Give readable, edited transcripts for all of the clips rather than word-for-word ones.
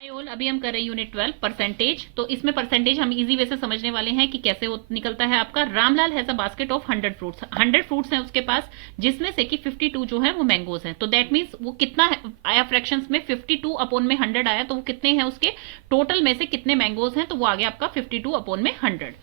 Hi all, अभी हम कर रहे हैं यूनिट 12 परसेंटेज। तो इसमें परसेंटेज हम इजी वे से समझने वाले हैं कि कैसे निकलता है आपका। Ramlal has a basket of 100 fruits हैं उसके पास, जिसमें से कि 52 जो है वो मैंगोज हैं। तो दैट मीन्स वो कितना आया फ्रैक्शंस में, 52 अपॉन में 100 आया, तो वो कितने हैं उसके टोटल में से कितने मैंगोज हैं, तो वो आ गया आपका 52 अपॉन में 100।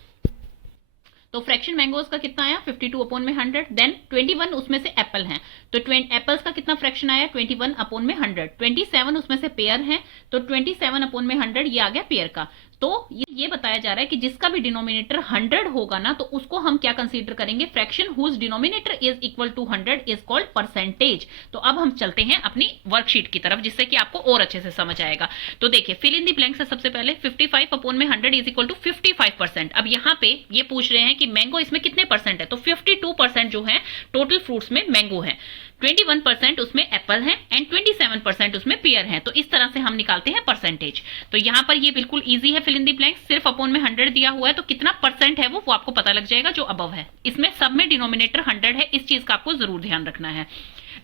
तो फ्रैक्शन मैंगोज का कितना आया 52 अपॉन में 100। देन 21 उसमें से एप्पल हैं, तो एप्पल्स का कितना फ्रैक्शन आया 21 अपॉन में 100। 27 उसमें से पेयर हैं, तो 27 अपॉन में 100 ये आ गया पेयर का। तो ये बताया जा रहा है कि जिसका भी डिनोमिनेटर 100 होगा ना, तो उसको हम क्या कंसीडर करेंगे, fraction whose denominator is equal to 100 is called percentage. तो अब हम चलते हैं अपनी वर्कशीट की तरफ, जिससे कि आपको और अच्छे से समझ आएगा। तो देखिए, फिल इन दी ब्लैंक्स है सबसे पहले। 55 अपॉन में 100 इज इक्वल टू 55%। अब यहाँ पे ये पूछ रहे हैं कि मैंगो इसमें कितने परसेंट है, तो 52% जो है टोटल फ्रूट्स में मैंगो है, 21% उसमें एप्पल है एंड 27% उसमें पेयर है। तो इस तरह से हम निकालते हैं परसेंटेज। तो यहाँ पर ये बिल्कुल इजी है, फिल इन दी ब्लैंक्स। सिर्फ अपॉन में 100 दिया हुआ है, तो कितना परसेंट है वो आपको पता लग जाएगा जो अबव है। इसमें सब में डिनोमिनेटर 100 है, इस चीज का आपको जरूर ध्यान रखना है।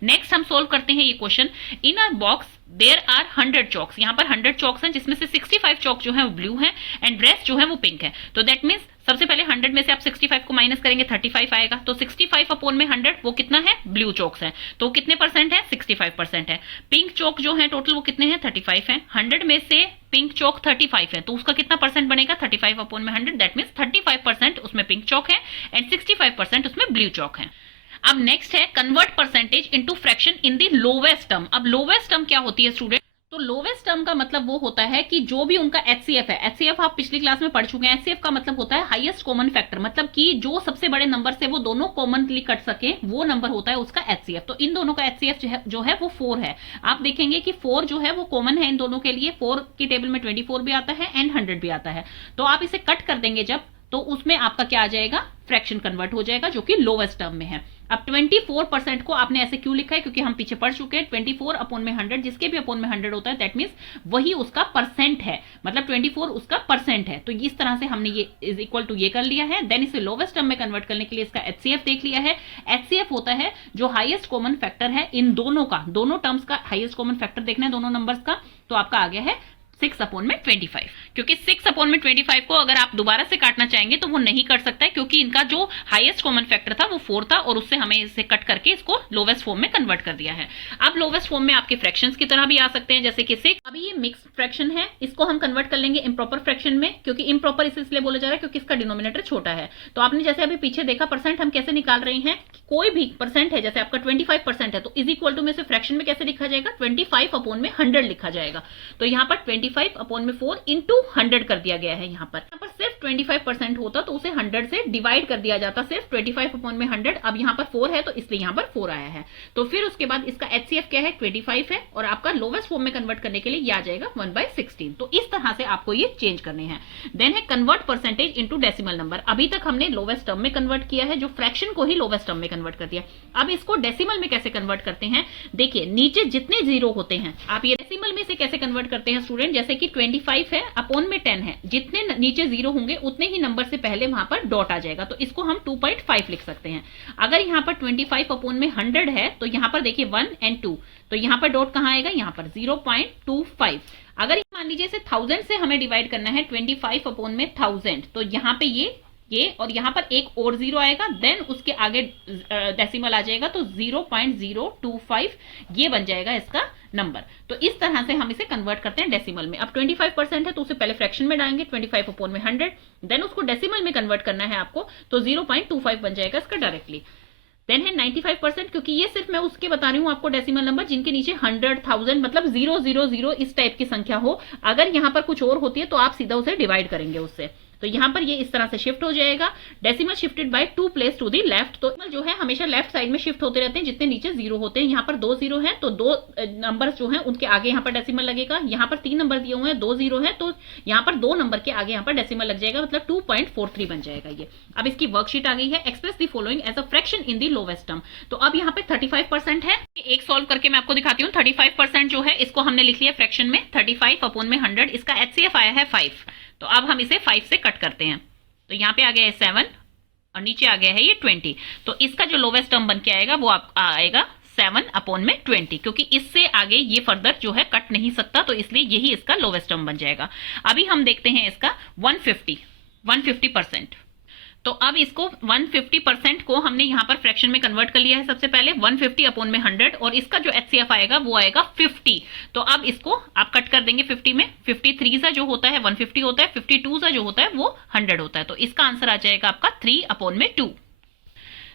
नेक्स्ट हम सोल्व करते हैं ये question. In a box there are 100 chalks. यहाँ पर 100 चॉक्स हैं, जिसमें से 65 चॉक जो है वो ब्लू है एंड रेस्ट जो है वो पिंक है। तो दैट मीन्स सबसे पहले 100 में से आप 65 को माइनस करेंगे, 35 आएगा। तो 65 अपॉन में 100 वो कितना है, ब्लू चॉक्स है, तो कितने परसेंट है, 65% है। पिंक चॉक जो है टोटल वो कितने हैं, 35 है। 100 में से पिंक चॉक 35 है, तो उसका कितना परसेंट बनेगा, 35 अपॉन में 100, दैट मीन्स 35% उसमें पिंक चॉक है एंड 65% उसमें ब्लू चॉक है। अब नेक्स्ट है convert percentage into fraction in the lowest term. अब लोवेस्ट टर्म क्या होती है स्टूडेंट, तो लोवेस्ट टर्म का मतलब वो होता है कि जो भी उनका एचसीएफ है, एचसीएफ आप पिछली क्लास में पढ़ चुके हैं। एचसीएफ का मतलब होता है हाईएस्ट कॉमन फैक्टर, मतलब कि जो सबसे बड़े नंबर से वो दोनों कॉमनली कट सके, वो नंबर होता है उसका एचसीएफ। तो इन दोनों का एचसीएफ जो है वो 4 है। आप देखेंगे कि 4 जो है वो कॉमन है इन दोनों के लिए। 4 की टेबल में 24 भी आता है एंड 100 भी आता है। तो आप इसे कट कर देंगे जब, तो उसमें आपका क्या आ जाएगा, फ्रैक्शन कन्वर्ट हो जाएगा, जो कि लोवेस्ट टर्म में है। अब 24% को आपने ऐसे क्यों लिखा है, क्योंकि हम पीछे पढ़ चुके हैं 24 अपॉन में 100, जिसके भी अपॉन में 100 होता है दैट मीन्स वही उसका परसेंट है, मतलब 24 उसका परसेंट है। तो इस तरह से हमने ये इज इक्वल टू ये कर लिया है। देन इसे लोवेस्ट टर्म में कन्वर्ट करने के लिए इसका एचसीएफ देख लिया है। एचसीएफ होता है जो हाईएस्ट कॉमन फैक्टर है इन दोनों का, दोनों टर्म्स का हाईएस्ट कॉमन फैक्टर देखना है दोनों नंबर्स का। तो आपका आ गया है 6 अपॉन में 25, क्योंकि 6 अपॉन में 25 को अगर आप दोबारा से काटना चाहेंगे तो वो नहीं कर सकता है, क्योंकि इनका जो हाईएस्ट कॉमन फैक्टर था वो 4 था, और उससे हमें इसे कट करके इसको लोवेस्ट फॉर्म में कन्वर्ट कर दिया है। अब लोवेस्ट फॉर्म में आपके फ्रैक्शंस की तरह भी आ सकते हैं, जैसे कि 6। अभी ये मिक्स फ्रैक्शन है, इसको हम कन्वर्ट कर लेंगे इम्प्रॉपर फ्रैक्शन में, क्योंकि इम्प्रॉपर इसलिए बोला जा रहा है क्योंकि इसका डिनोमिनेटर छोटा है। तो आपने जैसे अभी पीछे देखा परसेंट हम कैसे निकाल रहे हैं, कोई भी परसेंट है, जैसे आपका 25% है, तो इज इक्वल टू में से फ्रैक्शन में कैसे लिखा जाएगा, 25 अपॉन में 100 लिखा जाएगा। तो यहाँ पर 25 अपॉन में 4 इंटू 100 कर दिया गया है। यहाँ पर सिर्फ 25% होता तो उसे 100 से डिवाइड कर दिया जाता, सिर्फ 25 अपॉन में 100। अब यहाँ पर 4 है तो इसलिए यहाँ पर 4 आया है। तो फिर उसके बाद इसका एचसीएफ क्या है, 25 है, और आपका लोवेस्ट फॉर्म में कन्वर्ट करने के लिए यह आ जाएगा 1/16। तो इस तरह से आपको ये चेंज करने हैं। देन है convert percentage into decimal number. अभी तक हमने लोवेस्ट टर्म में कन्वर्ट किया है, जो फ्रैक्शन को ही लोवेस्ट टर्म में कन्वर्ट कर दिया। अब इसको डेसिमल में कैसे कन्वर्ट करते हैं, देखिए नीचे जितने जीरो होते हैं, आप ये डेसिमल में से कैसे कन्वर्ट करते हैं स्टूडेंट, जैसे कि 25 है अपॉन में 10 है, जितने नीचे जीरो होंगे उतने ही नंबर से पहले वहां पर डॉट आ जाएगा, तो इसको हम 2.5 लिख सकते हैं। अगर यहाँ पर 25 अपॉन में 100 है, तो यहाँ पर देखिए 1 एंड 2, तो यहाँ पर डॉट कहाँ आएगा, यहाँ पर 0.25। अगर मान लीजिए इसे 1000 से हमें डिवाइड करना है, 25 अपॉन में 1000, तो यहाँ पे ये और यहाँ पर एक और जीरो आएगा, देन उसके आगे डेसिमल आ जाएगा, तो 0.025 ये बन जाएगा इसका नंबर। तो इस तरह से हम इसे कन्वर्ट करते हैं डेसिमल में। अब 25% है तो उसे पहले फ्रैक्शन में डालेंगे, 25 अपॉन में 100, देन उसको डेसिमल में कन्वर्ट करना है आपको, तो 0.25 बन जाएगा इसका डायरेक्टली। देन है 95%, क्योंकि ये सिर्फ मैं उसके बता रही हूँ आपको डेसिमल नंबर जिनके नीचे 100, 1000 मतलब 000 इस टाइप की संख्या हो। अगर यहाँ पर कुछ और होती है तो आप सीधा उसे डिवाइड करेंगे उससे, तो यहाँ पर ये इस तरह से शिफ्ट हो जाएगा। Decimal shifted by 2 place to the left. तो जो है हमेशा लेफ्ट साइड में शिफ्ट होते रहते हैं जितने नीचे जीरो होते हैं। यहाँ पर 2 जीरो है तो 2 नंबर जो है उनके आगे यहाँ पर डेसिमल लगेगा। यहाँ पर 3 नंबर दिए हुए हैं, 2 जीरो है, तो यहाँ पर 2 नंबर के आगे यहाँ पर डेसिमल लग जाएगा, मतलब 2.43 बन जाएगा ये। अब इसकी वर्कशीट आ गई है, express the following as a fraction in the lowest term. तो अब यहाँ पे 35% है, एक सॉल्व करके मैं आपको दिखाती हूँ। 35% जो है इसको हमने लिख लिया फ्रैक्शन में, 35 अपॉन में 100, इसका एचसीएफ आया है 5। तो अब हम इसे 5 से कट करते हैं, तो यहाँ पे आ गया है 7 और नीचे आ गया है ये 20। तो इसका जो लोवेस्ट टर्म बन के आएगा वो आएगा 7/20, क्योंकि इससे आगे ये फर्दर जो है कट नहीं सकता, तो इसलिए यही इसका लोवेस्ट टर्म बन जाएगा। अभी हम देखते हैं इसका 150%। तो अब इसको 150% को हमने यहाँ पर फ्रैक्शन में कन्वर्ट कर लिया है। सबसे पहले 150/100 और इसका जो एचसीएफ आएगा वो आएगा 50। तो अब इसको आप कट कर देंगे 50 में। 53 सा जो होता है 150 होता है, 52 सा जो होता है वो 100 होता है। तो इसका आंसर आ जाएगा आपका 3/2।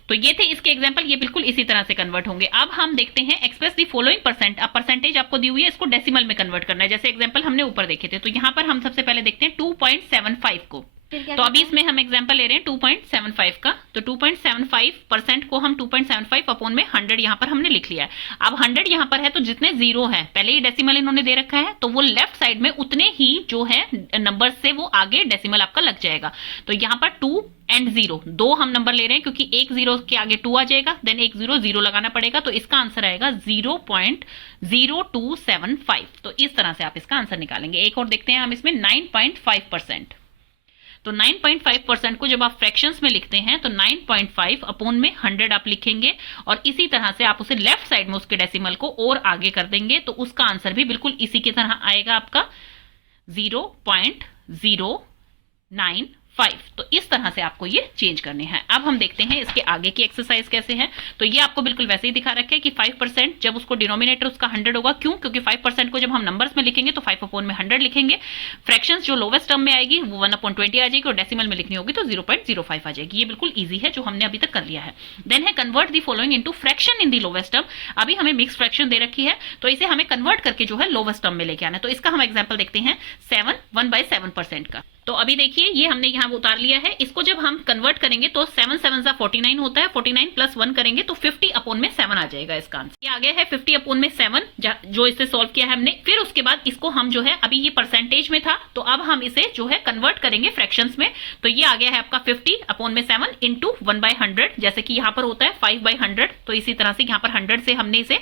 तो ये थे इसके एग्जांपल, ये बिल्कुल इसी तरह से कन्वर्ट होंगे। अब हम देखते हैं एक्सप्रेस दी फॉलोइंग परसेंट। अब परसेंटेज आपको दी हुई है, इसको डेसिमल में कन्वर्ट करना है, जैसे एग्जांपल हमने ऊपर देखे थे। तो यहाँ पर हम सबसे पहले देखते हैं 2.75 को। तो अभी इसमें हम एग्जांपल ले रहे हैं 2.75 का। तो 2.75% को हम 2.75/100 यहाँ पर हमने लिख लिया है। अब 100 यहाँ पर है, तो जितने जीरो है, पहले ही डेसिमल इन्होंने दे रखा है, तो वो लेफ्ट साइड में उतने ही जो है नंबर से वो आगे डेसिमल आपका लग जाएगा। तो यहाँ पर 2 and 0 दो हम नंबर ले रहे हैं, क्योंकि एक जीरो के आगे 2 आ जाएगा, देन एक जीरो जीरो लगाना पड़ेगा। तो इसका आंसर आएगा 0.0275। तो इस तरह से आप इसका आंसर निकालेंगे। एक और देखते हैं हम इसमें 9.5%। तो 9.5% को जब आप फ्रैक्शंस में लिखते हैं तो 9.5/100 आप लिखेंगे, और इसी तरह से आप उसे लेफ्ट साइड में उसके डेसिमल को और आगे कर देंगे, तो उसका आंसर भी बिल्कुल इसी की तरह आएगा आपका 0.095। तो इस तरह से आपको ये चेंज करने हैं। अब हम देखते हैं इसके आगे की एक्सरसाइज कैसे है। तो ये आपको बिल्कुल वैसे ही दिखा रखा है कि 5% जब उसको डिनोमिनेटर उसका 100 होगा। क्यों? क्योंकि 5% को जब हम नंबर्स में लिखेंगे तो 5/100 लिखेंगे। फ्रैक्शंस जो लोवेस्ट टर्म में आएगी वो 1/20 आ जाएगी, और डेसिमल में लिखनी होगी तो 0.05 आ जाएगी। ये बिल्कुल ईजी है, जो हमने अभी तक कर लिया है। देन है convert the following into fraction in the lowest term. अभी हमें मिक्स फ्रैक्शन दे रखी है, तो इसे हमें कन्वर्ट करके जो है लोवेस्ट टर्म में लेके आना है। तो इसका हम एग्जाम्पल देखते हैं 1/7% का। तो अभी देखिए ये हमने यहाँ उतार लिया है। इसको जब हम कन्वर्ट करेंगे तो 7 7 49 होता है, 49 + 1 करेंगे तो 50/7 आ जाएगा इसका आंसर। ये आ गया है 50/7, जो इसे सॉल्व किया है हमने। फिर उसके बाद इसको हम जो है, अभी ये परसेंटेज में था, तो अब हम इसे जो है कन्वर्ट करेंगे फ्रैक्शंस में। तो ये आ गया है आपका 50/7 इंटू 1/100, जैसे कि यहाँ पर होता है 5/100। तो इसी तरह से यहाँ पर 100 से हमने इसे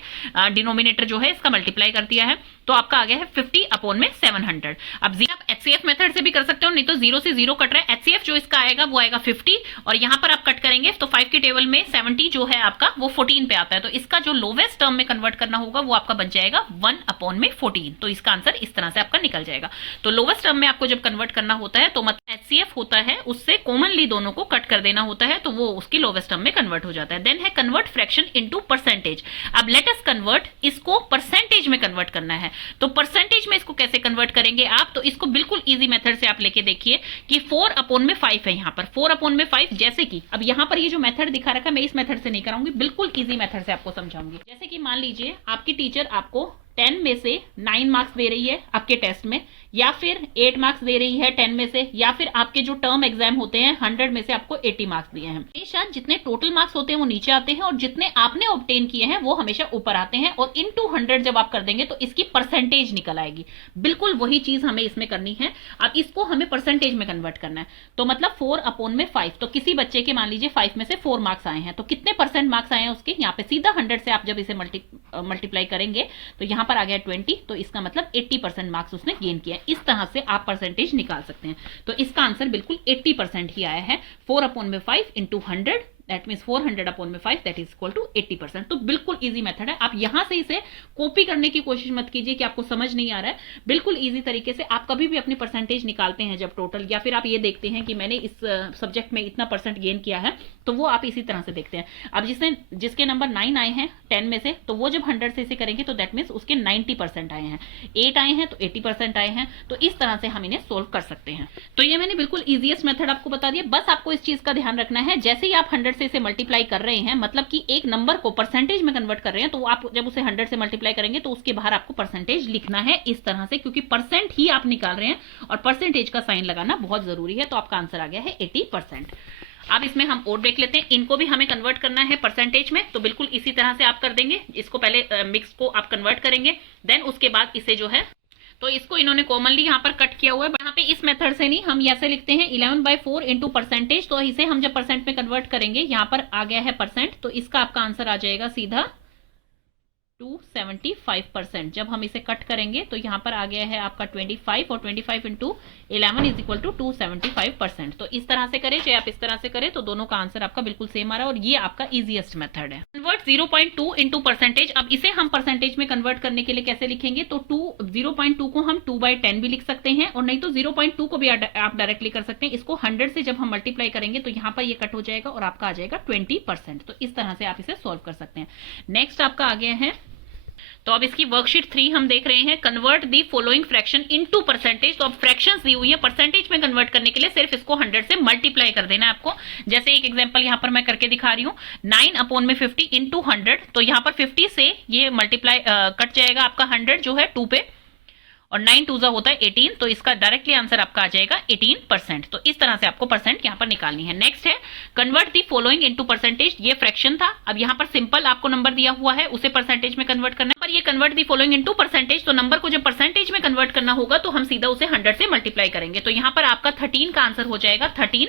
डिनोमिनेटर जो है इसका मल्टीप्लाई कर दिया है, तो आपका आ गया है 50/700। अब आप एचसीएफ मेथड से भी कर सकते हो, नहीं तो 0 से 0 कट रहा है। एचसीएफ जो इसका आएगा वो आएगा 50, और यहाँ पर आप कट करेंगे तो 5 के टेबल में 70 जो है आपका वो 14 पे आता है। तो इसका जो लोवेस्ट टर्म में कन्वर्ट करना होगा वो आपका बन जाएगा 1/14। तो इसका आंसर इस तरह से आपका निकल जाएगा। तो लोवेस्ट टर्म में आपको जब कन्वर्ट करना होता है तो मतलब एचसीएफ होता है, उससे कॉमनली दोनों को कट कर देना होता है, तो वो उसकी लोवेस्ट टर्म में कन्वर्ट हो जाता है। देन है कन्वर्ट फ्रैक्शन इनटू परसेंटेज। अब लेट अस कन्वर्ट इसको परसेंटेज में कन्वर्ट करना है। तो परसेंटेज में इसको कैसे कन्वर्ट करेंगे आप? तो इसको बिल्कुल इजी मेथड से आप लेके देखिए कि 4/5 है यहाँ पर। 4/5 जैसे कि अब यहाँ पर ये जो मेथड दिखा रखा है, मैं इस मेथड से नहीं कराऊंगी, बिल्कुल इजी मेथड से आपको समझाऊंगी। जैसे कि मान लीजिए आपकी टीचर आपको 10 में से 9 मार्क्स दे रही है आपके टेस्ट में, या फिर 8 मार्क्स दे रही है 10 में से, या फिर आपके जो टर्म एग्जाम होते हैं 100 में से आपको 80 मार्क्स दिए हैं। हमेशा जितने टोटल मार्क्स होते हैं वो नीचे आते हैं, और जितने आपने ऑब्टेन किए हैं वो हमेशा ऊपर आते हैं, और इनटू 100 जब आप कर देंगे तो इसकी परसेंटेज निकल आएगी। बिल्कुल वही चीज हमें इसमें करनी है। अब इसको हमें परसेंटेज में कन्वर्ट करना है। तो मतलब 4/5, तो किसी बच्चे के मान लीजिए 5 में से 4 मार्क्स आए हैं, तो कितने परसेंट मार्क्स आए हैं उसके, यहाँ पे सीधा 100 से आप जब इसे मल्टीप्लाई करेंगे तो यहाँ पर आ गया 20, तो इसका मतलब 80% मार्क्स उसने गेन किया। इस तरह से आप परसेंटेज निकाल सकते हैं। तो इसका आंसर बिल्कुल 80% ही आया है। 4/5 into 100 that means 400/5 that is equal to 80%। तो बिल्कुल इजी मेथड है। आप यहां से इसे कॉपी करने की कोशिश मत कीजिए कि आपको समझ नहीं आ रहा है। बिल्कुल इजी तरीके से आप कभी भी अपनी परसेंटेज निकालते हैं जब टोटल, या फिर आप ये देखते हैं कि मैंने इस सब्जेक्ट में इतना % गेन किया है, तो वो आप इसी तरह से देखते हैं। अब जिसके नंबर 9 आए हैं 10 में से, तो वो जब 100 से इसे करेंगे तो दैट मीन्स उसके 90% आए हैं। 8 आए हैं तो 80% आए हैं। तो इस तरह से हम इन्हें सोल्व कर सकते हैं। तो ये मैंने बिल्कुल इजीएस्ट मेथड आपको बता दिया। बस आपको इस चीज का ध्यान रखना है, जैसे ही आप 100 से इसे मल्टीप्लाई कर रहे हैं, मतलब कि एक नंबर को परसेंटेज में कन्वर्ट कर रहे हैं, तो आप जब उसे 100 से मल्टीप्लाई करेंगे तो उसके बाहर आपको परसेंटेज लिखना है इस तरह से, क्योंकि परसेंट ही आप निकाल रहे हैं और परसेंटेज का साइन लगाना बहुत जरूरी है। तो आपका आंसर आ गया है 80%। अब इसमें हम और देख लेते हैं, इनको भी हमें कन्वर्ट करना है परसेंटेज में। तो बिल्कुल इसी तरह से आप कर देंगे। इसको पहले मिक्स को आप कन्वर्ट करेंगे, देन उसके बाद इसे जो है, तो इसको इन्होंने कॉमनली यहाँ पर कट किया हुआ है। यहाँ पे इस मेथड से नहीं, हम ऐसे लिखते हैं 11/4 इंटू परसेंटेज। तो इसे हम जब परसेंट में कन्वर्ट करेंगे, यहाँ पर आ गया है %, तो इसका आपका आंसर आ जाएगा सीधा 275%। जब हम इसे कट करेंगे तो यहाँ पर आ गया है आपका 25 और 25 इंटू 11 इज इक्वल टू 275%। तो इस तरह से करें चाहे आप इस तरह से करें तो दोनों का आंसर आपका बिल्कुल सेम आ रहा है और ये आपका इजीएस्ट मेथड है। Convert 0.2 into percentage. अब इसे हम परसेंटेज में कन्वर्ट करने के लिए कैसे लिखेंगे, तो 0.2 को हम 2/10 भी लिख सकते हैं और नहीं तो 0.2 को भी आप डायरेक्टली कर सकते हैं। इसको 100 से जब हम मल्टीप्लाई करेंगे तो यहाँ पर ये कट हो जाएगा और आपका आ जाएगा 20%। तो इस तरह से आप इसे सॉल्व कर सकते हैं। नेक्स्ट आपका आ गया है, तो अब इसकी वर्कशीट 3 हम देख रहे हैं, convert the following fraction into percentage. तो अब फ्रैक्शंस दी हुई है, परसेंटेज में कन्वर्ट करने के लिए सिर्फ इसको 100 से मल्टीप्लाई कर देना है आपको। जैसे एक एग्जांपल यहां पर मैं करके दिखा रही हूं, 9/50 इंटू 100। तो यहां पर 50 से ये मल्टीप्लाई कट जाएगा आपका 100 जो है 2 पे, और 9 2 होता है 18। तो इसका डायरेक्टली आंसर आपका आ जाएगा 18%। तो इस तरह से आपको परसेंट यहाँ पर निकालनी है। नेक्स्ट है convert the following into percentage. ये फ्रैक्शन था, अब यहाँ पर सिंपल आपको नंबर दिया हुआ है उसे परसेंटेज में कन्वर्ट करना है। पर ये convert the following into percentage, तो नंबर को जब परसेंटेज में कन्वर्ट करना होगा तो हम सीधा उसे 100 से मल्टीप्लाई करेंगे। तो यहाँ पर आपका 13 का आंसर हो जाएगा 13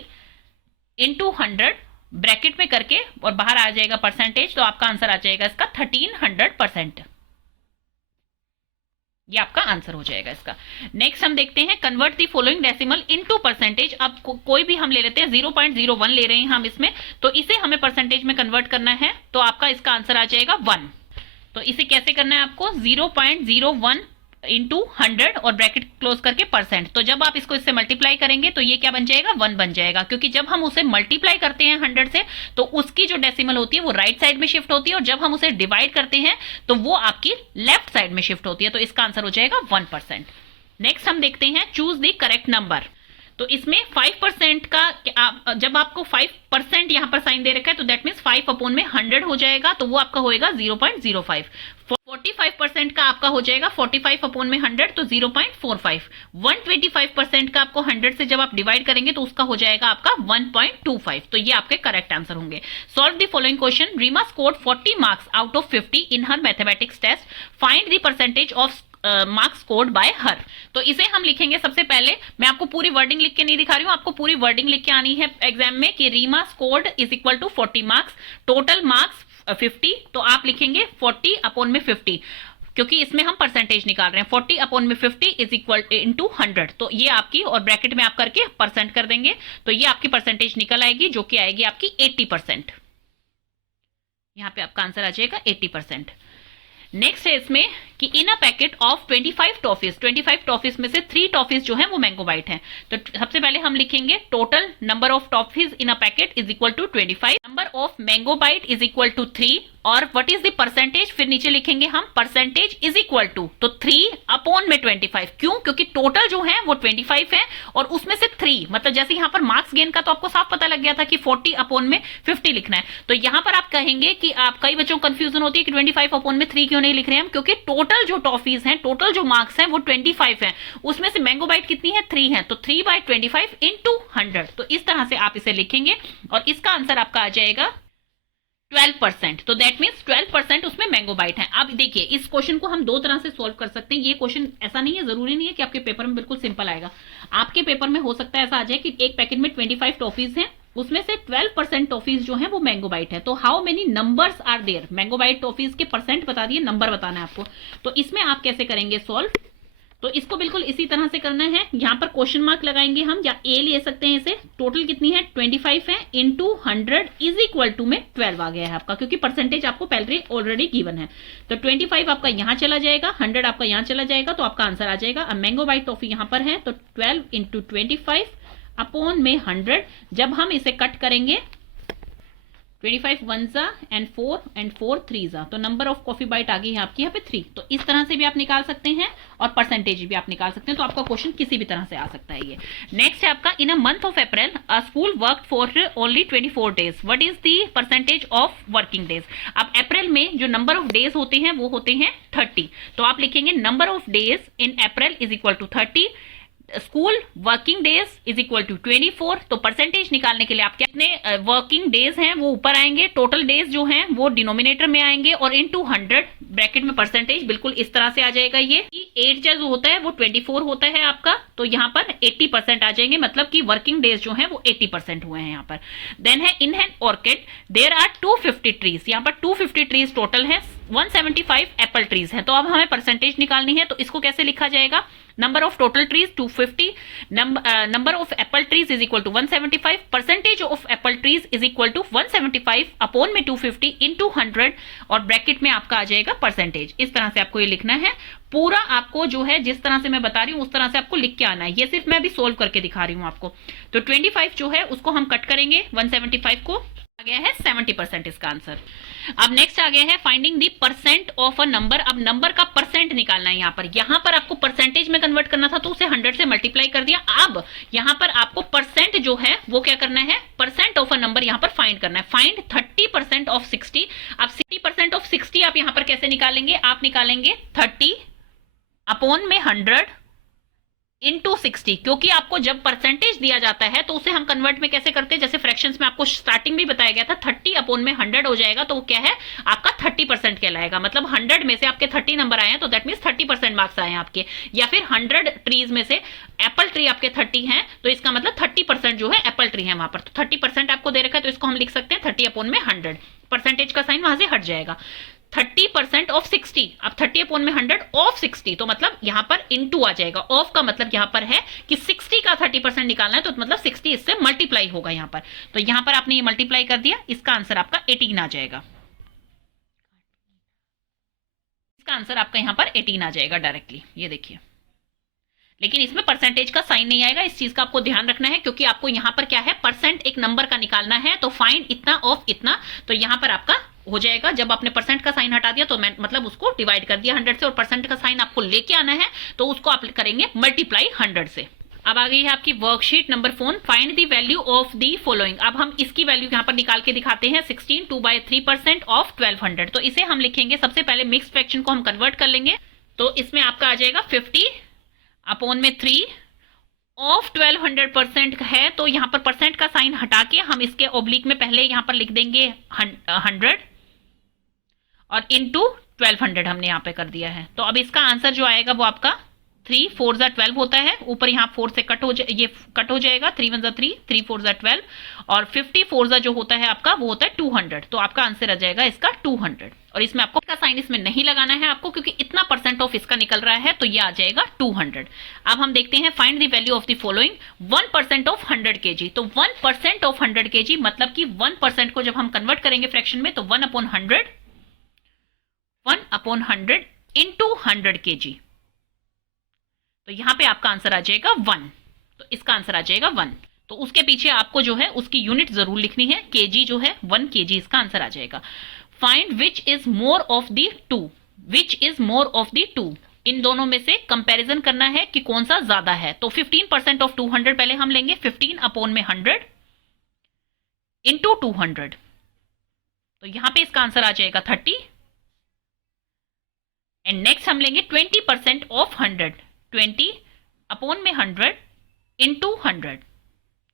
इंटू 100 ब्रैकेट में करके और बाहर आ जाएगा परसेंटेज। तो आपका आंसर आ जाएगा इसका 1300%। ये आपका आंसर हो जाएगा इसका। नेक्स्ट हम देखते हैं convert the following decimal into percentage. अब कोई भी हम ले लेते हैं, 0.01 ले रहे हैं हम इसमें, तो इसे हमें परसेंटेज में कन्वर्ट करना है। तो आपका इसका आंसर आ जाएगा 1। तो इसे कैसे करना है आपको, 0.01 इंटू 100 और ब्रैकेट क्लोज करके परसेंट। तो जब आप इसको इससे मल्टीप्लाई करेंगे तो ये क्या बन जाएगा, 1 बन जाएगा, क्योंकि जब हम उसे मल्टीप्लाई करते हैं 100 से तो उसकी जो डेसिमल होती है वो राइट साइड में शिफ्ट होती है, और जब हम उसे डिवाइड करते हैं तो वो आपकी लेफ्ट साइड में शिफ्ट होती है। तो इसका आंसर हो जाएगा 1%। नेक्स्ट हम देखते हैं चूज द करेक्ट नंबर। तो इसमें 5% का जब आपको 5% यहां पर साइन दे रखा है तो दैट मीन्स 5/100 हो जाएगा, तो वो आपका होएगा 0.05। 45% का आपका हो जाएगा 45/100, तो 0.45। 125% का आपको 100 से जब आप डिवाइड करेंगे तो उसका हो जाएगा आपका 1.25। तो ये आपके करेक्ट आंसर होंगे। Solve the following question. Reema scored 40 marks out of 50 in her mathematics test. Find the percentage of marks scored by her. तो इसे हम लिखेंगे, सबसे पहले मैं आपको पूरी वर्डिंग लिख के नहीं दिखा रही हूं, आपको पूरी वर्डिंग लिख के आनी है एग्जाम में कि Reema scored is equal to 40 marks, total marks 50। तो आप लिखेंगे 40/50, क्योंकि इसमें हम परसेंटेज निकाल रहे हैं। 40/50 इज इक्वल इंटू 100। तो ये आपकी, और ब्रैकेट में आप करके परसेंट कर देंगे तो ये आपकी परसेंटेज निकल आएगी, जो कि आएगी आपकी 80%। यहां पे आपका आंसर आ जाएगा 80%। नेक्स्ट है इसमें कि in a packet of 25 toffees, 25 toffees में से 3 टॉफीज जो है वो मैंगो बाइट है। तो सबसे पहले हम लिखेंगे total number of toffees in a packet is equal to 25, number of mango bite is equal to 3, और व्हाट इज द परसेंटेज, फिर नीचे लिखेंगे हम परसेंटेज इज इक्वल टू, तो 3/25। क्यों, क्योंकि टोटल जो है वो 25 है और उसमें से 3, मतलब जैसे यहाँ पर मार्क्स गेन का तो आपको साफ पता लग गया था कि 40/50 लिखना है। तो यहाँ पर आप कहेंगे कि आप, कई बच्चों को कंफ्यूजन होती है कि 25/3 क्यों नहीं लिख रहे हैं हम, क्योंकि टोटल जो टॉफीज हैं, टोटल जो मार्क्स हैं वो 25 हैं, उसमें से मैंगो बाइट कितनी है, 3 है, तो 3/25 इंटू 100। तो इस तरह से आप इसे लिखेंगे और इसका आंसर आपका आ जाएगा 12%। तो दैट मीन्स 12% उसमें मैंगो बाइट है। अब देखिए इस क्वेश्चन को हम 2 तरह से सॉल्व कर सकते हैं। ये क्वेश्चन ऐसा नहीं है, जरूरी नहीं है कि आपके पेपर में बिल्कुल सिंपल आएगा। आपके पेपर में हो सकता है ऐसा आ जाए कि एक पैकेट में 25 टॉफीज हैं, उसमें से 12% टॉफीज जो है वो मैंगो बाइट है। तो how many numbers are there, mango bite toffees के परसेंट बता दिए, नंबर बताना है आपको। तो इसमें आप कैसे करेंगे सॉल्व, तो इसको बिल्कुल इसी तरह से करना है। यहां पर क्वेश्चन मार्क लगाएंगे हम, या ए ले सकते हैं इसे। टोटल कितनी है, 25 है, इंटू 100 इज इक्वल टू में 12 आ गया है आपका, क्योंकि परसेंटेज आपको पहले ऑलरेडी गिवन है। तो 25 आपका यहां चला जाएगा, 100 आपका यहां चला जाएगा, तो आपका आंसर आ जाएगा। अब मैंगो बाइट टॉफी यहां पर है, तो 12 इंटू 25 अपॉन में 100। जब हम इसे कट करेंगे, 25 1 एंड 4 एंड 4 3 तो नंबर ऑफ कॉफी बाइट आ गई है आपकी यहाँ पे 3। तो इस तरह से भी आप निकाल सकते हैं और परसेंटेज भी आप निकाल सकते हैं। तो आपका क्वेश्चन किसी भी तरह से आ सकता है ये। नेक्स्ट है आपका, in a month of April a school work for only 24 days, what is the percentage of working days. अब अप्रैल में जो नंबर ऑफ डेज होते हैं वो होते हैं 30। तो आप लिखेंगे number of days in April is equal to 30 school working days is equal to 24। तो परसेंटेज निकालने के लिए आपके अपने वर्किंग डेज हैं वो ऊपर आएंगे, टोटल डेज जो हैं वो डिनोमिनेटर में आएंगे और इनटू 100 ब्रैकेट में परसेंटेज बिल्कुल इस तरह से आ जाएगा। ये 8 जो होता है वो 24 होता है आपका, तो यहाँ पर 80% आ जाएंगे, मतलब कि वर्किंग डेज जो है वो 80% हुए हैं यहाँ पर। देन है in hand orchard there are 250 trees, यहाँ पर 250 ट्रीज टोटल है, 175 एप्पल ट्रीज है। तो अब हमें परसेंटेज निकालनी है, तो इसको कैसे लिखा जाएगा? Number of total trees 250, number of apple trees is equal to 175, percentage of apple trees is equal to 175 upon में 250 इनटू 100 और ब्रैकेट में आपका आ जाएगा परसेंटेज। इस तरह से आपको ये लिखना है। पूरा आपको जो है जिस तरह से मैं बता रही हूं उस तरह से आपको लिख के आना है। ये सिर्फ मैं अभी सोल्व करके दिखा रही हूं आपको। तो 25 जो है उसको हम कट करेंगे 175 को, आ गया है 70% इसका आंसर। अब नेक्स्ट आ गया है finding the percent of a number. अब नंबर का परसेंट निकालना है। यहाँ पर आपको परसेंटेज में कन्वर्ट करना था तो उसे 100 से मल्टीप्लाई कर दिया। अब यहाँ पर आपको परसेंट जो है वो क्या करना है, परसेंट ऑफ अ नंबर यहाँ पर फाइंड करना है। Find 30% of 60। अब 60% ऑफ 60 आप यहाँ पर कैसे निकालेंगे? आप निकालेंगे 30 अपॉन में 100 इंटू 60, क्योंकि आपको जब परसेंटेज दिया जाता है तो उसे हम कन्वर्ट में कैसे करते हैं, जैसे फ्रैक्शंस में आपको स्टार्टिंग में बताया गया था 30 अपॉन में 100 हो जाएगा, तो वो क्या है आपका 30% कहलाएगा। मतलब 100 में से आपके 30 नंबर आए हैं तो दैट मीन्स 30% मार्क्स आए हैं आपके। या फिर 100 ट्रीज में से एप्पल ट्री आपके 30 हैं तो इसका मतलब 30% जो है एप्पल ट्री है वहां पर। तो 30% आपको दे रखा है तो इसको हम लिख सकते हैं 30 अपॉन में 100, परसेंटेज का साइन वहां से हट जाएगा। 30% ऑफ 60, अब 30 अपॉन में 100 ऑफ 60, तो मतलब यहां पर इनटू आ जाएगा। ऑफ का मतलब यहां पर है कि 60 का 30% निकालना है तो मतलब 60 इससे मल्टीप्लाई होगा यहां पर। तो यहां पर आपने ये मल्टीप्लाई कर दिया, इसका आंसर आपका 18 आ जाएगा। इसका आंसर आपका यहां पर 18 आ जाएगा डायरेक्टली, ये देखिए। लेकिन इसमें परसेंटेज का साइन नहीं आएगा, इस चीज का आपको ध्यान रखना है, क्योंकि आपको यहां पर क्या है, परसेंट एक नंबर का निकालना है। तो फाइंड इतना ऑफ इतना, तो यहां पर आपका हो जाएगा। जब आपने परसेंट का साइन हटा दिया तो मैं मतलब उसको डिवाइड कर दिया 100 से, और परसेंट का साइन आपको लेके आना है तो उसको आप करेंगे मल्टीप्लाई 100 से। अब आ गई है आपकी worksheet number 4, find the value of the following. अब हम इसकी वैल्यू यहाँ पर निकाल के दिखाते हैं। 16 2/3% ऑफ 1200, तो इसे हम लिखेंगे सबसे पहले मिक्स्ड फ्रैक्शन को हम कन्वर्ट कर लेंगे। तो इसमें आपका आ जाएगा 50 अपॉन में 3 ऑफ 1200% है, तो यहाँ पर परसेंट का साइन हटा के हम इसके ओब्लिक में पहले यहाँ पर लिख देंगे 100 और इनटू 1200 हमने यहाँ पे कर दिया है। तो अब इसका आंसर जो आएगा वो आपका 3 4 12 होता है। ऊपर यहाँ 4 से ये कट हो जाएगा, 3 1 3 3 4 12, और 54 जो होता है आपका वो होता है 200। तो आपका आंसर आ जाएगा इसका 200, और इसमें आपको का साइन इसमें नहीं लगाना है आपको, क्योंकि इतना परसेंट ऑफ इसका निकल रहा है, तो ये आ जाएगा 200। अब हम देखते हैं find the value of the following 1% of 100 kg। तो 1% ऑफ 100 kg मतलब कि 1% को जब हम कन्वर्ट करेंगे फ्रैक्शन में तो 1/100 इंटू 100 kg, तो यहां पे आपका आंसर आ जाएगा 1। तो इसका आंसर आ जाएगा 1। तो उसके पीछे आपको जो है उसकी यूनिट जरूर लिखनी है, केजी जो है 1 kg इसका आंसर आ जाएगा। Find which is more of the two, which is more of the two, इन दोनों में से कंपैरिजन करना है कि कौन सा ज्यादा है। तो 15% ऑफ 200 पहले हम लेंगे, 15 अपॉन में 100 इंटू 200, तो यहां पे इसका आंसर आ जाएगा 30। एंड नेक्स्ट हम लेंगे 20% ऑफ 100, 20 अपॉन में 100 इंटू 100,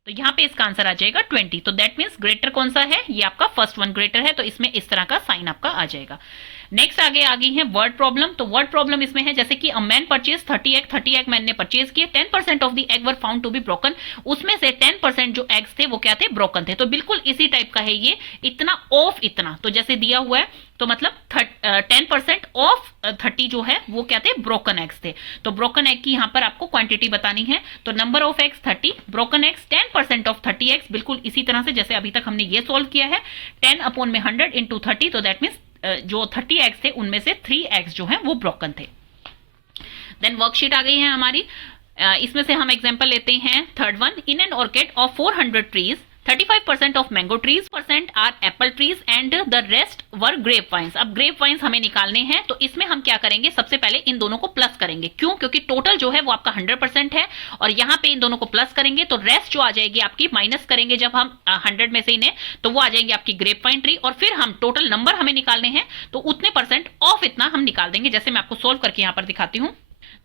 तो यहां पे इसका आंसर आ जाएगा 20। तो दैट मीन्स ग्रेटर कौन सा है, ये आपका फर्स्ट वन ग्रेटर है, तो इसमें इस तरह का साइन आपका आ जाएगा। नेक्स्ट आगे आ गई है वर्ड प्रॉब्लम। तो वर्ड प्रॉब्लम इसमें है जैसे कि a man purchase 30 egg, 30 egg man ने परचेज किए, 10% of the egg were found to be broken, उसमें से 10% जो एग्स थे वो क्या थे, ब्रोकन थे। तो बिल्कुल इसी टाइप का है ये, इतना ऑफ इतना, तो जैसे दिया हुआ है तो मतलब 10% ऑफ 30 जो है वो क्या थे, ब्रोकन एग्स थे। तो ब्रोकन एग की यहाँ पर आपको क्वांटिटी बतानी है। तो number of eggs 30, broken eggs 10% of 30 eggs, बिल्कुल इसी तरह से जैसे अभी तक हमने ये सॉल्व किया है। 10 अपॉन में 100 इंटू 30, तो दैट मीन्स जो 30 एग्स थे उनमें से 3 एग्स जो हैं वो ब्रोकन थे। देन वर्कशीट आ गई है हमारी। इसमें से हम एग्जांपल लेते हैं third one, in an orchard of 400 trees 35% of mango trees % are apple trees and the rest were grape vines. अब ग्रेप वाइन्स हमें निकालने हैं, तो इसमें हम क्या करेंगे, सबसे पहले इन दोनों को प्लस करेंगे। क्यों? क्योंकि टोटल जो है वो आपका 100% है, और यहाँ पे इन दोनों को प्लस करेंगे तो रेस्ट जो आ जाएगी आपकी, माइनस करेंगे जब हम 100 में से इन्हें, तो वो आ जाएंगे आपकी ग्रेप वाइन ट्री। और फिर हम टोटल नंबर हमें निकालने हैं, तो उतने % ऑफ इतना हम निकाल देंगे, जैसे मैं आपको सोल्व करके यहाँ पर दिखाती हूँ।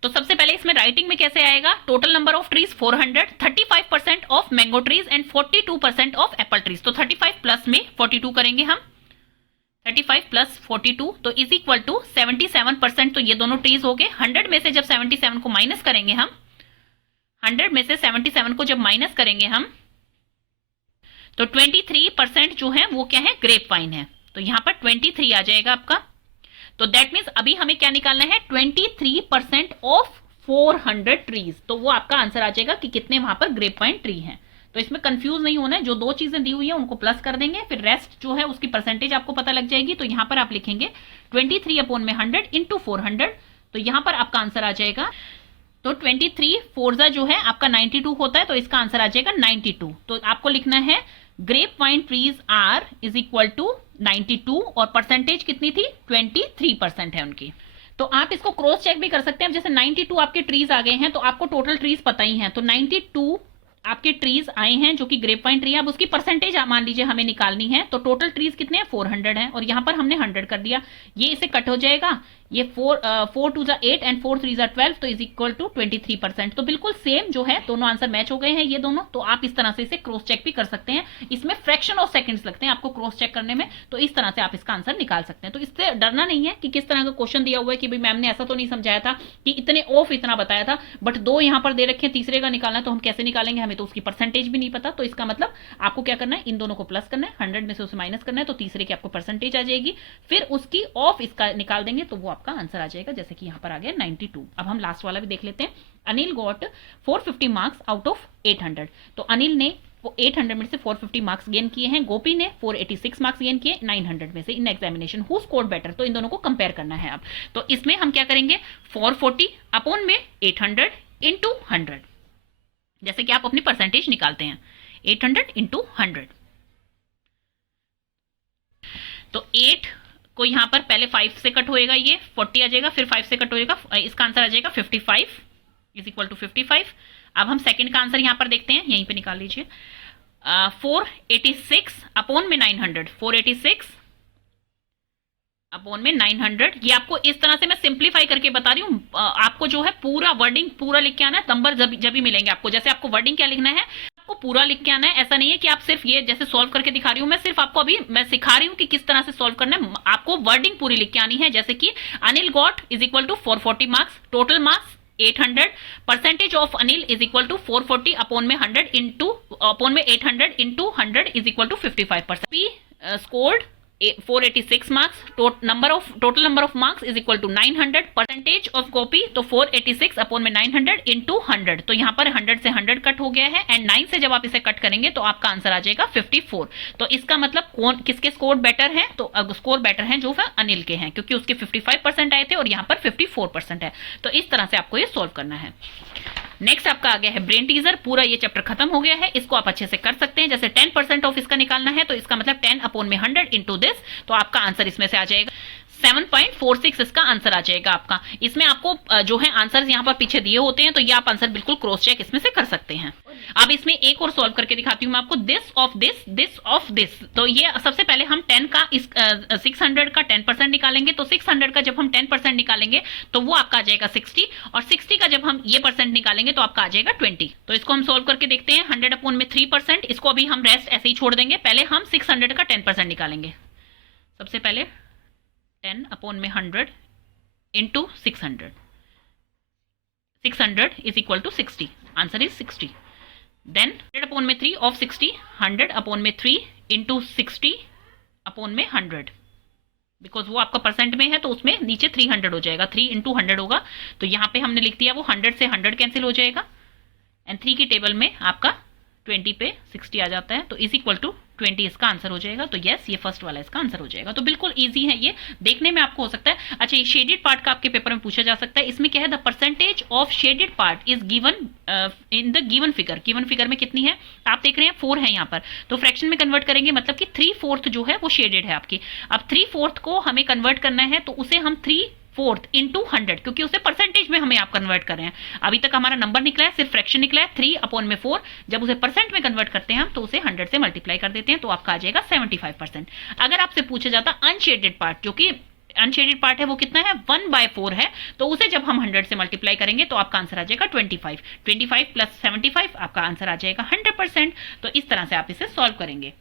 तो सबसे पहले इसमें राइटिंग में कैसे आएगा, total number of trees 400, 35% of mango trees and 42% of apple trees. तो 35 प्लस में 42 करेंगे हम, 35 प्लस 42 तो इज इक्वल टू 77%। तो ये दोनों ट्रीज हो गए। 100 में से जब 77 को माइनस करेंगे हम, 100 में से 77 को जब माइनस करेंगे हम, तो 23% जो है वो क्या है, ग्रेप वाइन है। तो यहां पर 23 आ जाएगा आपका। तो दैट मीन्स अभी हमें क्या निकालना है, 23% ऑफ 400 ट्रीज। तो वो आपका आंसर आ जाएगा कि कितने वहां पर ग्रेप वाइन ट्री हैं। तो इसमें कंफ्यूज नहीं होना है, जो दो चीजें दी हुई है उनको प्लस कर देंगे, फिर रेस्ट जो है उसकी परसेंटेज आपको पता लग जाएगी। तो यहां पर आप लिखेंगे 23 अपॉन में 100 इंटू 400। तो यहां पर आपका आंसर आ जाएगा, तो 23 फोर्जा जो है आपका 92 होता है, तो इसका आंसर आ जाएगा 92। तो आपको लिखना है grape vine trees are is equal to 92 और परसेंटेज कितनी थी, 23% है उनकी। तो आप इसको क्रॉस चेक भी कर सकते हैं। जैसे 92 आपके ट्रीज आ गए हैं तो आपको टोटल ट्रीज पता ही हैं, तो 92 आपके ट्रीज आए हैं जो कि ग्रेप वाइन ट्री है। अब उसकी परसेंटेज मान लीजिए हमें निकालनी है, तो टोटल ट्रीज कितने हैं, 400 हैं और यहां पर हमने 100 कर दिया। ये इसे कट हो जाएगा, ये 4 2 8 एंड 4 3 12, तो इज इक्वल टू 23%। तो बिल्कुल सेम जो है, दोनों आंसर मैच हो गए हैं ये दोनों। तो आप इस तरह से इसे क्रॉस चेक भी कर सकते हैं। इसमें फ्रैक्शन ऑफ सेकंड्स लगते हैं आपको क्रॉस चेक करने में, तो इस तरह से आप इसका आंसर निकाल सकते हैं। तो इससे डरना नहीं है कि किस तरह का क्वेश्चन दिया हुआ है कि भाई मैम ने ऐसा तो नहीं समझाया था कि इतने ऑफ इतना बताया था, बट दो यहां पर दे रखे हैं, तीसरे का निकालना है तो हम कैसे निकालेंगे, हमें तो उसकी परसेंटेज भी नहीं पता। तो इसका मतलब आपको क्या करना है, इन दोनों को प्लस करना है, 100 में से उसे माइनस करना है, तो तीसरे की आपको परसेंटेज आ जाएगी, फिर उसकी ऑफ इसका निकाल देंगे तो वो आपका आंसर आ जाएगा। जैसे कि यहां पर आ गया 92। अब हम लास्ट वाला भी देख लेते हैं। Anil got 450 marks out of 800। तो अनिल ने 800 में से 450 मार्क्स गेन किए हैं, गोपी ने 486 मार्क्स गेन किए 900 में से in examination. Who scored better, तो इन दोनों को कंपेयर करना है अब। तो इसमें हम क्या करेंगे, 440 अपॉन में 800 इंटू 100, जैसे कि आप अपनी परसेंटेज निकालते हैं, 800 इंटू 100। तो 8 को यहां पर पहले 5 से कट होएगा, ये 40 आ जाएगा, फिर 5 से कट होएगा, इसका आंसर आ जाएगा 55 इज इक्वल टू 55। अब हम सेकंड का आंसर यहां पर देखते हैं, यहीं पे निकाल लीजिए। 486 अपॉन में 900, 486 अपॉन में 900। ये आपको इस तरह से मैं सिंप्लीफाई करके बता रही हूँ। आपको जो है पूरा वर्डिंग पूरा लिख के आना है, नंबर जब भी मिलेंगे आपको। जैसे आपको वर्डिंग क्या लिखना है, आपको पूरा लिख के आना है। ऐसा नहीं है कि आप सिर्फ ये जैसे सॉल्व करके दिखा रही हूँ मैं, सिर्फ आपको अभी मैं सिखा रही हूँ कि किस तरह से सॉल्व करना है। आपको वर्डिंग पूरी लिख के आनी है। जैसे कि Anil got is equal to 440 marks, total marks 800, percentage of Anil is equal to 440 upon में 100 इंटू अपॉन में 800 into 100 is equal to 55%। P scored 486 marks, total number of marks is equal to 900, percentage of copy तो 486 upon में 900 into 100। तो यहाँ पर 100 से 100 cut हो गया है एंड 9 से जब आप इसे कट करेंगे तो आपका आंसर आ जाएगा 54। तो इसका मतलब कौन किसके स्कोर बेटर है, तो स्कोर बेटर है जो है अनिल के हैं, क्योंकि उसके 55% आए थे और यहाँ पर 54% है। तो इस तरह से आपको ये सॉल्व करना है। नेक्स्ट आपका आ गया है ब्रेन टीजर। पूरा ये चैप्टर खत्म हो गया है, इसको आप अच्छे से कर सकते हैं। जैसे 10% ऑफ इसका निकालना है, तो इसका मतलब 10 अपॉन में 100 इंटू दिस, तो आपका आंसर इसमें से आ जाएगा 7.46 इसका आंसर आ जाएगा आपका। इसमें आपको जो है आंसर यहाँ पर पीछे दिए होते हैं, तो ये आप आंसर बिल्कुल क्रॉस चेक इसमें से कर सकते हैं। अब इसमें एक और सॉल्व करके दिखाती हूँ मैं आपको, this of this, this of this. तो ये सबसे पहले हम 10 का 600 का 10% निकालेंगे। तो 600 का जब हम 10% निकालेंगे तो वो आपका आ जाएगा 60, और 60 का जब हम ये परसेंट निकालेंगे तो आपका आ जाएगा 20। तो इसको हम सॉल्व करके देखते हैं। 100 अपॉन में 3%, इसको अभी हम रेस्ट ऐसे ही छोड़ देंगे। पहले हम 600 का 10% निकालेंगे। सबसे पहले 10 अपॉन में 100 into 600, 600 is equal to 60, answer is 60। Then 100 upon में 3 ऑफ 60, 100 अपॉन में 3 इंटू 60 अपॉन में 100, बिकॉज वो आपका परसेंट में है तो उसमें नीचे 300 हो जाएगा, 3 इंटू 100 होगा। तो यहाँ पे हमने लिख दिया वो 100 से 100 कैंसिल हो जाएगा एंड 3 की टेबल में आपका 20 पे 60 आ जाता है, तो इज इक्वल टू 20 इसका आंसर हो जाएगा। तो यस, ये फर्स्ट वाला इसका आंसर हो जाएगा। तो बिल्कुल इजी है, ये देखने में आपको हो सकता है। अच्छा, ये शेडेड पार्ट का आपके पेपर में पूछा जा सकता है। इसमें क्या है, the percentage of shaded part is given in the given figure. Given figure में कितनी है आप देख रहे हैं, 4 है यहाँ पर। तो फ्रैक्शन में कन्वर्ट करेंगे, मतलब कि 3/4 जो है वो शेडेड है आपकी। अब 3/4 को हमें कन्वर्ट करना है, तो उसे हम 3/4 इंटू 100, क्योंकि उसे परसेंटेज में हमें आप कन्वर्ट कर रहे हैं। अभी तक हमारा नंबर निकला है, सिर्फ फ्रैक्शन निकला है 3 अपॉन में 4। जब उसे परसेंट में कन्वर्ट करते हैं हम, तो उसे 100 से मल्टीप्लाई कर देते हैं, तो आपका आ जाएगा 75%। अगर आपसे पूछा जाता अनशेडेड पार्ट, जो कि अनशेडेड पार्ट है वो कितना है 1/4 है, तो उसे जब हम 100 से मल्टीप्लाई करेंगे तो आपका आंसर आ जाएगा 25। 25 प्लस 75 आपका आंसर आ जाएगा 100%। तो इस तरह से आप इसे सॉल्व करेंगे।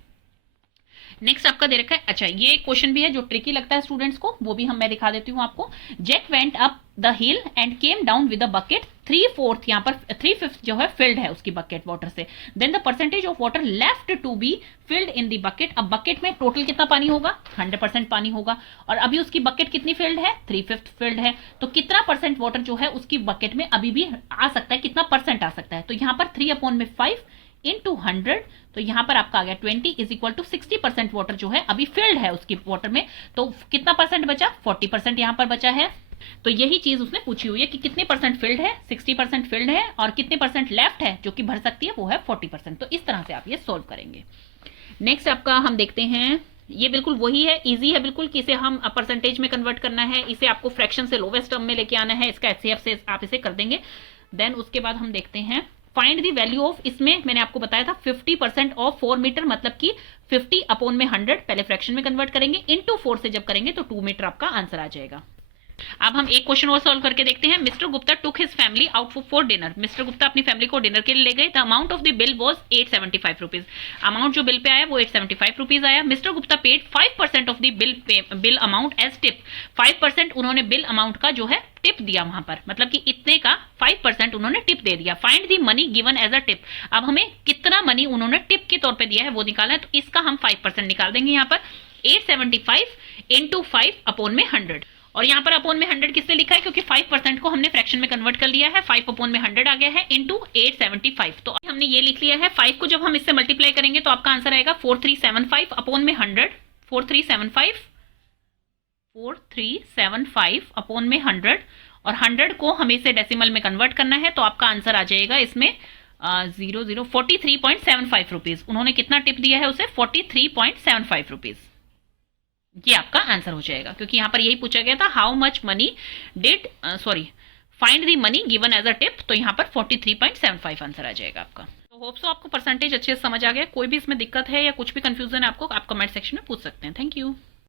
नेक्स्ट आपका दे रखा है, अच्छा ये क्वेश्चन भी है जो ट्रिकी लगता है स्टूडेंट्स को, वो भी मैं दिखा देती हूँ आपको। Jack went up the hill and came down with a bucket 3/4, यहाँ पर 3/5 जो है फिल्ड है उसकी बकेट वाटर से। Then the percentage of water left to be filled in the bucket. अब बकेट में टोटल कितना पानी होगा, 100% पानी होगा, और अभी उसकी बकेट कितनी फिल्ड है, 3/5 फिल्ड है, तो कितना परसेंट वाटर जो है उसकी बकेट में अभी भी आ सकता है, कितना परसेंट आ सकता है। तो यहाँ पर 3/5 इंटू 100, तो यहां पर आपका आ गया 20 इज इक्वल टू 60% वाटर जो है अभी फिल्ड है उसकी वाटर में, तो कितना परसेंट बचा, 40% यहां पर बचा है। तो यही चीज उसने पूछी हुई है कि कितने परसेंट फिल्ड है, 60% फिल्ड है, और कितने परसेंट लेफ्ट है जो कि भर सकती है वो है 40%। तो इस तरह से आप ये सोल्व करेंगे। नेक्स्ट आपका हम देखते हैं, ये बिल्कुल वही है, इजी है बिल्कुल, कि इसे हम परसेंटेज में कन्वर्ट करना है, इसे आपको फ्रैक्शन से लोवेस्ट टर्म में लेके आना है, इसका एचसीएफ से आप इसे कर देंगे। देन उसके बाद हम देखते हैं फाइंड द वैल्यू ऑफ, इसमें मैंने आपको बताया था 50% ऑफ 4 मीटर, मतलब कि 50/100 पहले फ्रैक्शन में कन्वर्ट करेंगे, इनटू 4 से जब करेंगे तो 2 मीटर आपका आंसर आ जाएगा। अब हम एक क्वेश्चन और सॉल्व करके देखते हैं। Mister Gupta took his family out for dinner. Mister Gupta अपनी फैमिली को डिनर के लिए ले गए। The amount of the bill was 875 rupees. Amount जो बिल पे आया वो 875 रुपीज आया। Mister Gupta paid 5% of the bill amount as tip. 5% उन्होंने बिल अमाउंट का जो है टिप दिया वहां पर, मतलब कि इतने का 5% उन्होंने टिप दे दिया। Find the money given as a tip. अब हमें कितना मनी उन्होंने टिप के तौर पे दिया है वो निकालना है, तो इसका हम 5% निकाल देंगे। यहाँ पर 875 इंटू 5/100, और यहाँ पर अपॉन में 100 किससे लिखा है, क्योंकि 5% को हमने फ्रैक्शन में कन्वर्ट कर लिया है, 5/100 आ गया है इंटू 875। तो हमने ये लिख लिया है, 5 को जब हम इससे मल्टीप्लाई करेंगे तो आपका आंसर आएगा 4375 अपॉन में 100, 4375 अपॉन में 100, और 100 को हमें इसे डेसिमल में कन्वर्ट करना है, तो आपका आंसर आ जाएगा इसमें 43.75 रुपीज। उन्होंने कितना टिप दिया है उसे, 43.75 रुपीज। ये आपका आंसर हो जाएगा, क्योंकि यहां पर यही पूछा गया था how much money did find the money given as a tip, तो यहां पर 43.75 आंसर आ जाएगा आपका। तो होप सो आपको परसेंटेज अच्छे से समझ आ गया। कोई भी इसमें दिक्कत है या कुछ भी कंफ्यूजन है आपको, आप कमेंट सेक्शन में पूछ सकते हैं। Thank you.